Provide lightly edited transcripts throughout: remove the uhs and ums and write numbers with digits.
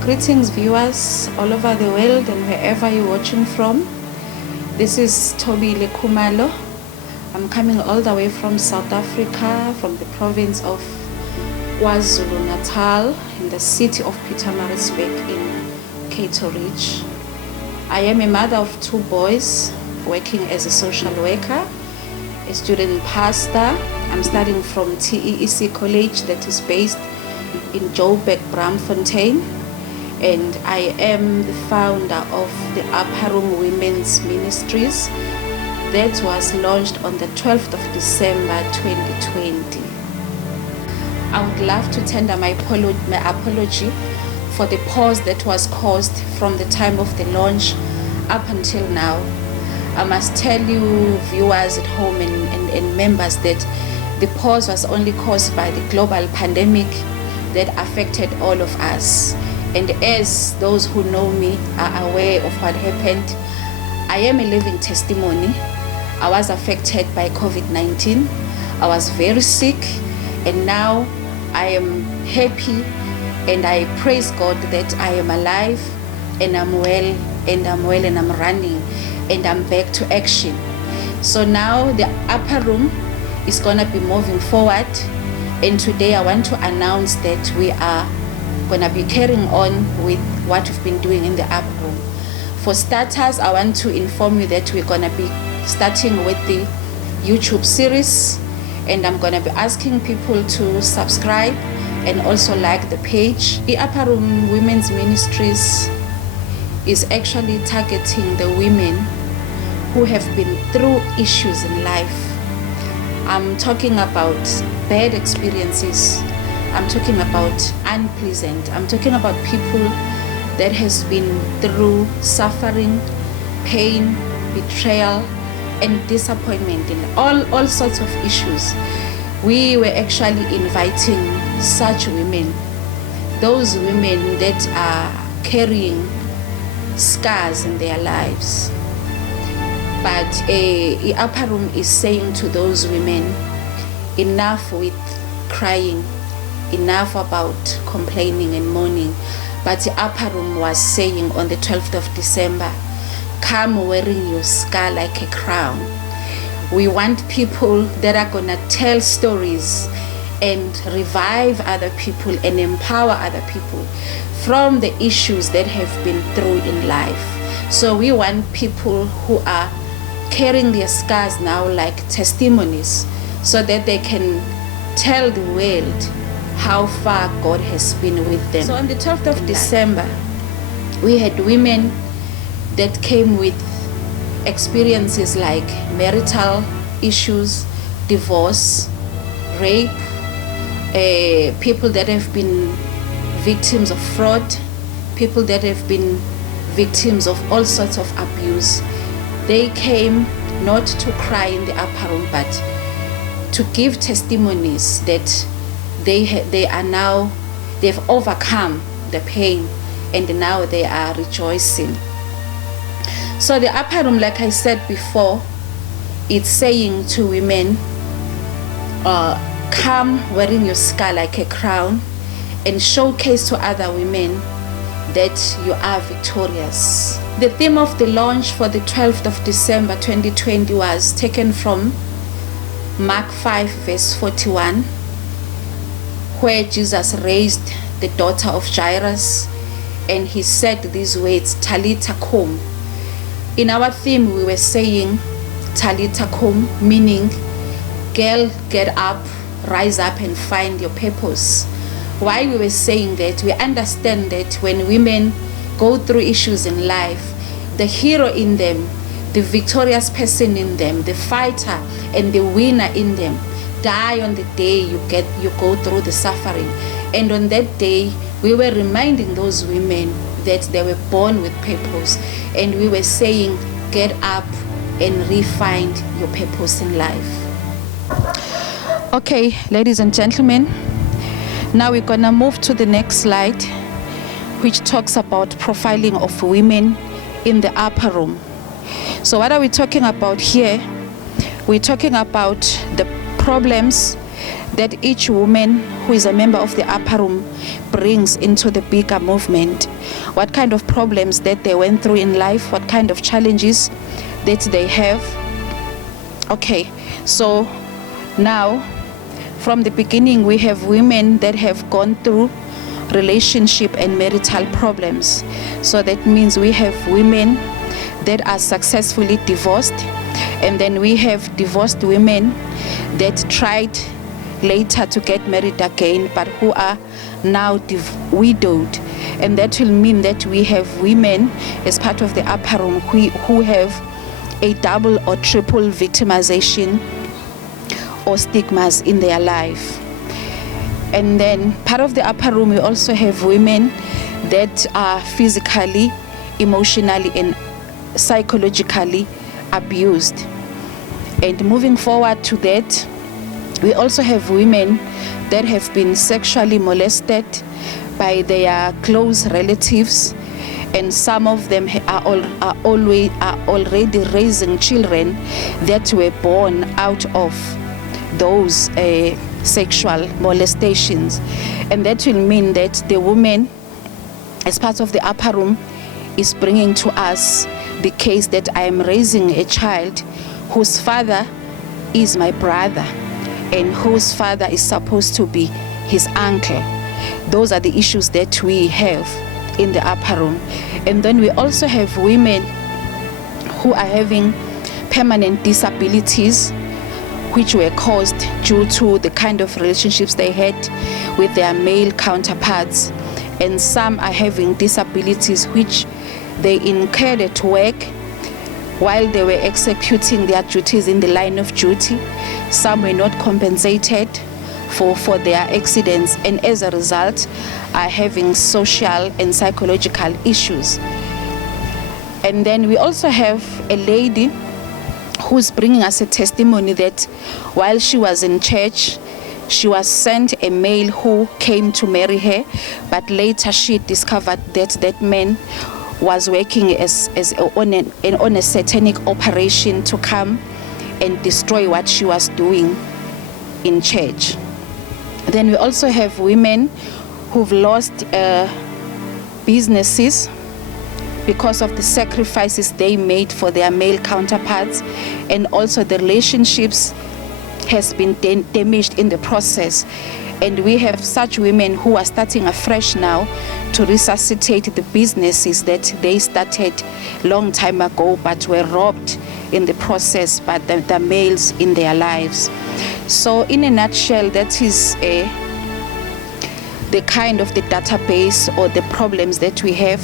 Greetings viewers all over the world and wherever you're watching from. This is Thobile Khumalo. I'm coming all the way from South Africa, from the province of KwaZulu-Natal, in the city of Pietermaritzburg in Cato Ridge. I am a mother of 2 boys, working as a social worker, a student pastor. I'm studying from TEEC College that is based in Joburg, Braamfontein. And I am the founder of the Upper Room Women's Ministries that was launched on the 12th of December 2020. I would love to tender my apology for the pause that was caused from the time of the launch up until now. I must tell you, viewers at home and members, that the pause was only caused by the global pandemic that affected all of us. And as those who know me are aware of what happened, I am a living testimony. I was affected by COVID-19. I was very sick, and now I am happy and I praise God that I am alive and I'm well and I'm running and I'm back to action. So now the Upper Room is gonna be moving forward, and today I want to announce that we are going to be carrying on with what we've been doing in the Upper Room. For starters, I want to inform you that we're going to be starting with the YouTube series, and I'm going to be asking people to subscribe and also like the page. The Upper Room Women's Ministries is actually targeting the women who have been through issues in life. I'm talking about bad experiences. I'm talking about unpleasant. I'm talking about people that has been through suffering, pain, betrayal, and disappointment, and all sorts of issues. We were actually inviting such women, those women that are carrying scars in their lives. But the Upper Room is saying to those women, enough with crying, enough about complaining and mourning. But the Upper Room was saying on the 12th of December, come wearing your scar like a crown. We want people that are gonna tell stories and revive other people and empower other people from the issues that have been through in life. So we want people who are carrying their scars now like testimonies, so that they can tell the world how far God has been with them. So on the 12th of December, we had women that came with experiences like marital issues, divorce, rape, people that have been victims of fraud, people that have been victims of all sorts of abuse. They came not to cry in the Upper Room, but to give testimonies that they've overcome the pain and now they are rejoicing. So the Upper Room, like I said before, it's saying to women, come wearing your scar like a crown and showcase to other women that you are victorious. The theme of the launch for the 12th of December 2020 was taken from Mark 5 verse 41, where Jesus raised the daughter of Jairus and he said these words, Talitha kum. In our theme, we were saying Talitha kum, meaning, girl, get up, rise up and find your purpose. Why we were saying that, we understand that when women go through issues in life, the hero in them, the victorious person in them, the fighter and the winner in them, die on the day you go through the suffering. And on that day, we were reminding those women that they were born with purpose, and we were saying, get up and re-find your purpose in life. Okay, ladies and gentlemen, now we're gonna move to the next slide, which talks about profiling of women in the Upper Room. So what are we talking about here? We're talking about the problems that each woman who is a member of the upper room brings into the bigger movement. What kind of problems that they went through in life, what kind of challenges that they have. Okay, so now from the beginning we have women that have gone through relationship and marital problems. So that means we have women that are successfully divorced, and then we have divorced women that tried later to get married again but who are now widowed. And that will mean that we have women as part of the upper room who have a double or triple victimization or stigmas in their life. And then part of the upper room, we also have women that are physically, emotionally, and psychologically abused. And moving forward to that, we also have women that have been sexually molested by their close relatives, and some of them are already raising children that were born out of those sexual molestations. And that will mean that the woman, as part of the upper room, is bringing to us the case that I am raising a child whose father is my brother and whose father is supposed to be his uncle. Those are the issues that we have in the upper room. And then we also have women who are having permanent disabilities which were caused due to the kind of relationships they had with their male counterparts. And some are having disabilities which they incurred at work while they were executing their duties in the line of duty. Some were not compensated for their accidents, and as a result are having social and psychological issues. And then we also have a lady who's bringing us a testimony that while she was in church, she was sent a male who came to marry her, but later she discovered that that man was working on a satanic operation to come and destroy what she was doing in church. Then we also have women who've lost businesses because of the sacrifices they made for their male counterparts, and also the relationships has been damaged in the process. And we have such women who are starting afresh now to resuscitate the businesses that they started long time ago but were robbed in the process by the males in their lives. So in a nutshell, that is the kind of the database or the problems that we have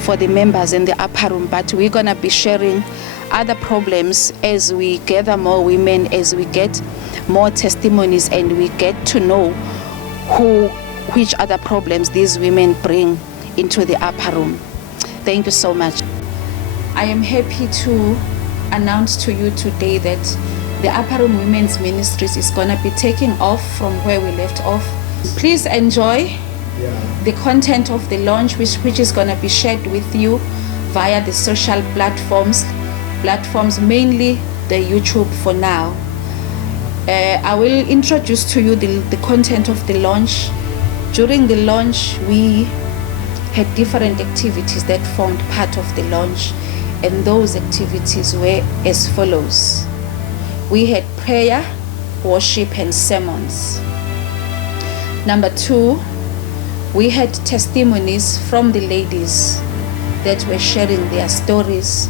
for the members in the upper room. But we're going to be sharing other problems as we gather more women, as we get more testimonies, and we get to know which other problems these women bring into the upper room. Thank you so much. I am happy to announce to you today that the Upper Room Women's Ministries is going to be taking off from where we left off. Please enjoy the content of the launch, which is going to be shared with you via the social platforms, mainly the YouTube for now. I will introduce to you the content of the launch. During the launch, we had different activities that formed part of the launch, and those activities were as follows. We had prayer, worship, and sermons. Number 2, we had testimonies from the ladies that were sharing their stories,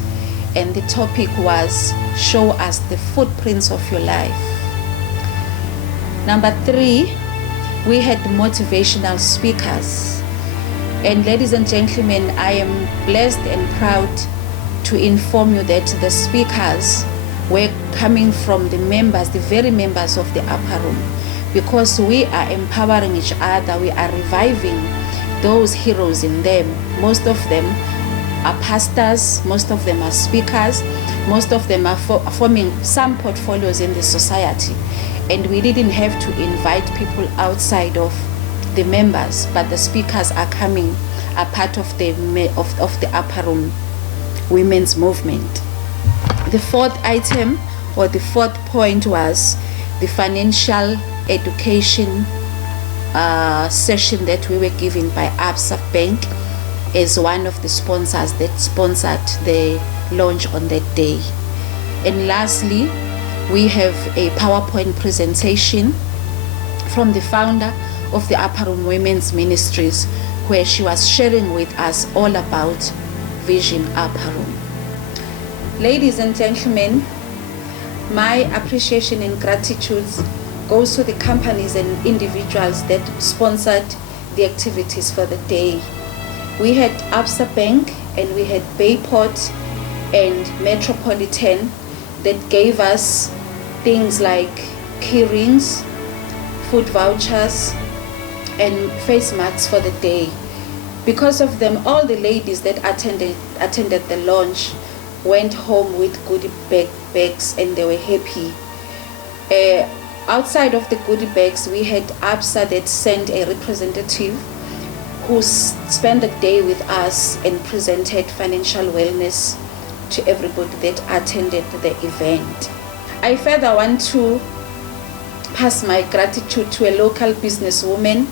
and the topic was show us the footprints of your life. Number 3, we had motivational speakers. And ladies and gentlemen, I am blessed and proud to inform you that the speakers were coming from the members, the very members of the upper room, because we are empowering each other, we are reviving those heroes in them. Most of them are pastors, most of them are speakers, most of them are forming some portfolios in the society. And we didn't have to invite people outside of the members, but the speakers are coming, are part of the upper room women's movement. The fourth item, or the fourth point, was the financial education session that we were given by Absa Bank as one of the sponsors that sponsored the launch on that day. And lastly, we have a PowerPoint presentation from the founder of the Upper Room Women's Ministries, where she was sharing with us all about Vision Upper Room. Ladies and gentlemen, my appreciation and gratitude goes to the companies and individuals that sponsored the activities for the day. We had Absa Bank and we had Bayport and Metropolitan that gave us things like key rings, food vouchers, and face masks for the day. Because of them, all the ladies that attended the launch went home with goodie bags and they were happy. Outside of the goodie bags, we had Absa that sent a representative who spent the day with us and presented financial wellness to everybody that attended the event. I further want to pass my gratitude to a local businesswoman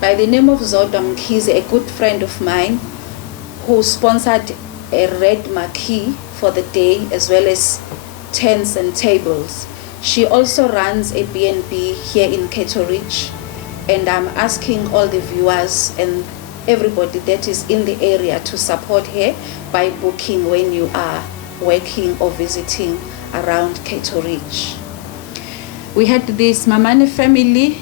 by the name of Zodwa Mkhize, a good friend of mine, who sponsored a red marquee for the day as well as tents and tables. She also runs a B&B here in Cato Ridge, and I'm asking all the viewers and everybody that is in the area to support her by booking when you are working or visiting around Cato Ridge. We had this Mamane family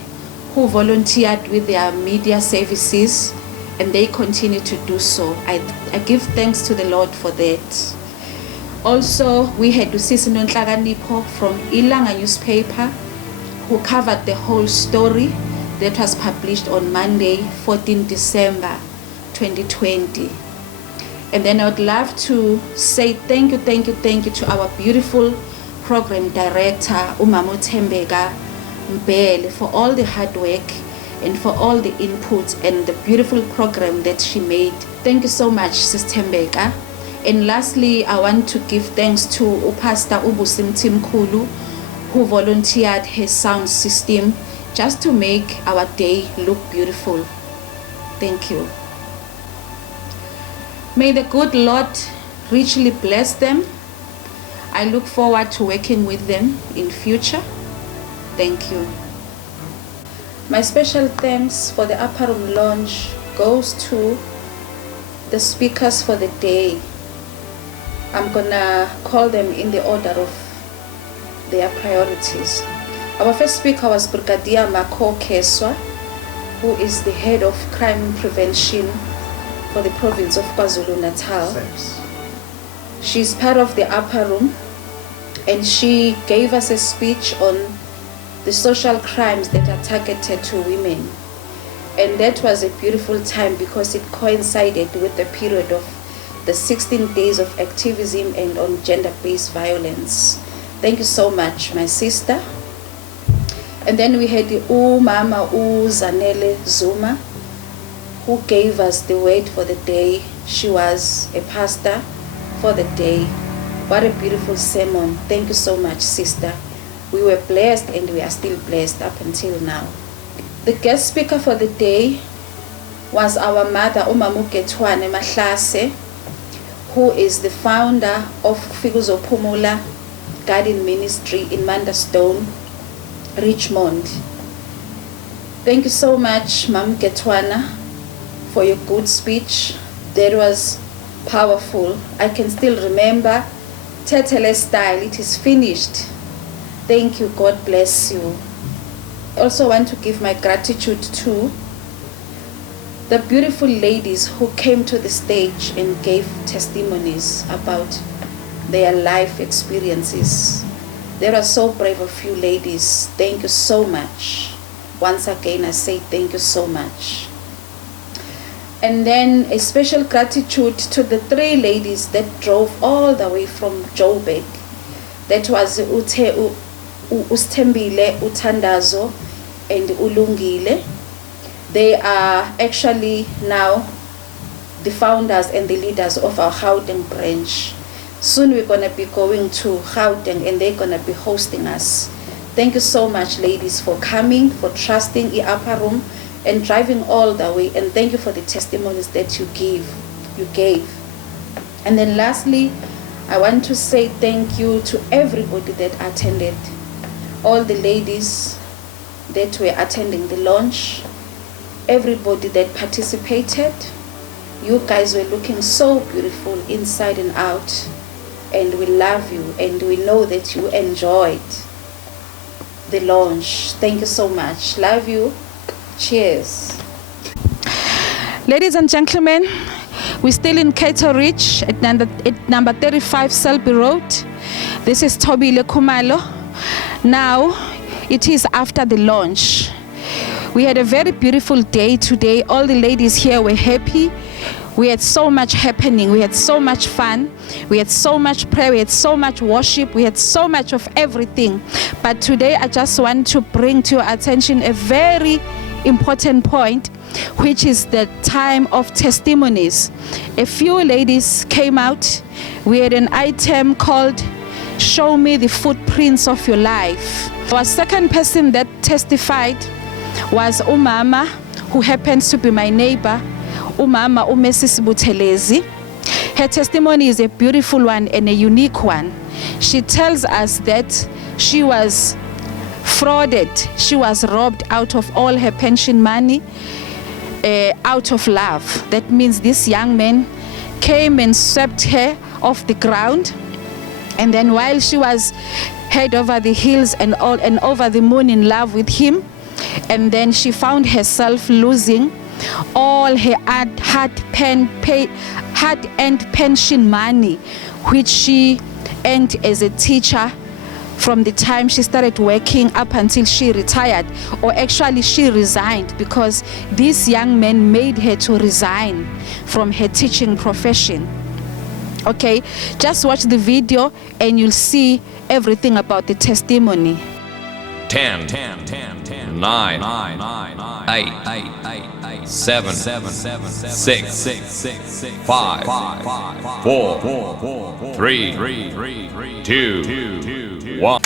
who volunteered with their media services, and they continue to do so. I give thanks to the Lord for that. Also, we had Usisi Nonhlakanipho from Ilanga newspaper who covered the whole story that was published on Monday, 14 December 2020. And then I would love to say thank you to our beautiful program director, Umama Tembega Mbele, for all the hard work and for all the inputs and the beautiful program that she made. Thank you so much, Sis Tembega. And lastly, I want to give thanks to Pastor Ubusim Timkulu, who volunteered his sound system just to make our day look beautiful. Thank you. May the good Lord richly bless them. I look forward to working with them in future. Thank you. My special thanks for the Upper Room launch goes to the speakers for the day. I'm gonna call them in the order of their priorities. Our first speaker was Brigadier Mako Keswa, who is the head of crime prevention for the province of KwaZulu-Natal. She's part of the Upper Room, and she gave us a speech on the social crimes that are targeted to women. And that was a beautiful time because it coincided with the period of the 16 days of activism and on gender-based violence. Thank you so much, my sister. And then we had the Mama Zanele Zuma, who gave us the word for the day. She was a pastor for the day. What a beautiful sermon. Thank you so much, sister. We were blessed and we are still blessed up until now. The guest speaker for the day was our mother, Umamuketwane Mahlase, who is the founder of Figuzo Pumula Garden Ministry in Mandastone, Richmond. Thank you so much, Mam Ketwana, for your good speech. That was powerful. I can still remember Tetele style. It is finished. Thank you. God bless you. I also want to give my gratitude to the beautiful ladies who came to the stage and gave testimonies about their life experiences. There are so brave of you ladies. Thank you so much. Once again, I say thank you so much. And then a special gratitude to the 3 ladies that drove all the way from Joburg. That was Usthembile, Uthandazo, and Ulungile. They are actually now the founders and the leaders of our Gauteng branch. Soon we're going to be going to Gauteng and they're going to be hosting us Thank you so much, ladies, for coming, for trusting the upper room and driving all the way. And thank you for the testimonies that you gave. And then lastly, I want to say thank you to everybody that attended. All the ladies that were attending the launch, everybody that participated. You guys were looking so beautiful inside and out, and we love you, and we know that you enjoyed the launch. Thank you so much. Love you. Cheers. Ladies and gentlemen, we're still in Cato Ridge at number 35 Selby Road. This is Thobile Khumalo. Now, it is after the launch. We had a very beautiful day today. All the ladies here were happy. We had so much happening. We had so much fun. We had so much prayer. We had so much worship. We had so much of everything. But today I just want to bring to your attention a very important point, which is the time of testimonies. A few ladies came out. We had an item called Show Me the Footprints of Your Life. Our second person that testified was Umama, who happens to be my neighbor, Umama Umesis Buthelezi. Her testimony is a beautiful one and a unique one. She tells us that she was frauded, she was robbed out of all her pension money, out of love. That means this young man came and swept her off the ground, and then while she was head over the hills and over the moon in love with him, and then she found herself losing all her hard-earned pension money, which she earned as a teacher from the time she started working up until she retired, or actually she resigned, because this young man made her to resign from her teaching profession. Okay, just watch the video and you'll see everything about the testimony. 10, 9, 8, 7, 6, 5, 4, 3, 2, 1.